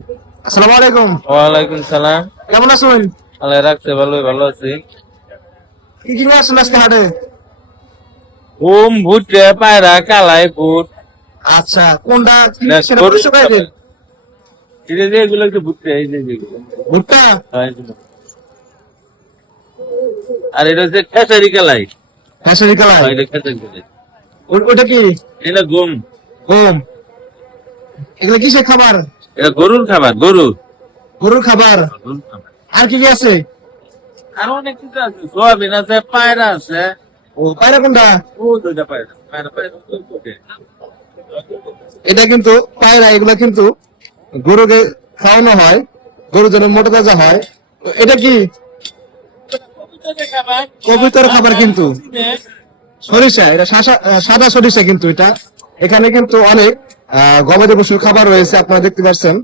আসসালামু আলাইকুম। ওয়ালাইকুম সালাম। কেমন আছেন? আল্লাহ রাখছে ভালো আছি। কি কি নিয়ে আসছেন আজকে হাটে? ওম ভুট্টা পায়রা কালাই ভুট আচ্ছা, কোনটা কি সেটা গরু পরিচয় করে দিন। এটা যে এগুলো একটু ভুট্টা এই যে যেগুলো। ভুট্টা? হ্যাঁ, এগুলো। আর এটা হচ্ছে খেসারি কালাই। হ্যাঁ, কালাই। এটা খেসারি কালাই। ওটা কি? এটা গম। গম? এগুলো কিসের খাবার? এটা গরুর খাবার গরুর খাবার। গরুর খাবার। আর কি কি আছে? আর অনেক কিছু আছে, সোয়াবিন আছে, পায়রা আছে। ও, পায়রা কোনটা? ও দুইটা পায়রা পায়রা পায়রা এটা কিন্তু পায়রা, এগুলো কিন্তু গরুকে খাওয়ানো হয়, গরু যেন মোটা তাজা হয়। তো এটা কি? কবুতর খাবার কিন্তু। সরিষা, এটা সাদা সরিষা কিন্তু এটা। এখানে কিন্তু অনেক গবাদি পশুর খাবার রয়েছে, আপনারা দেখতে পাচ্ছেন।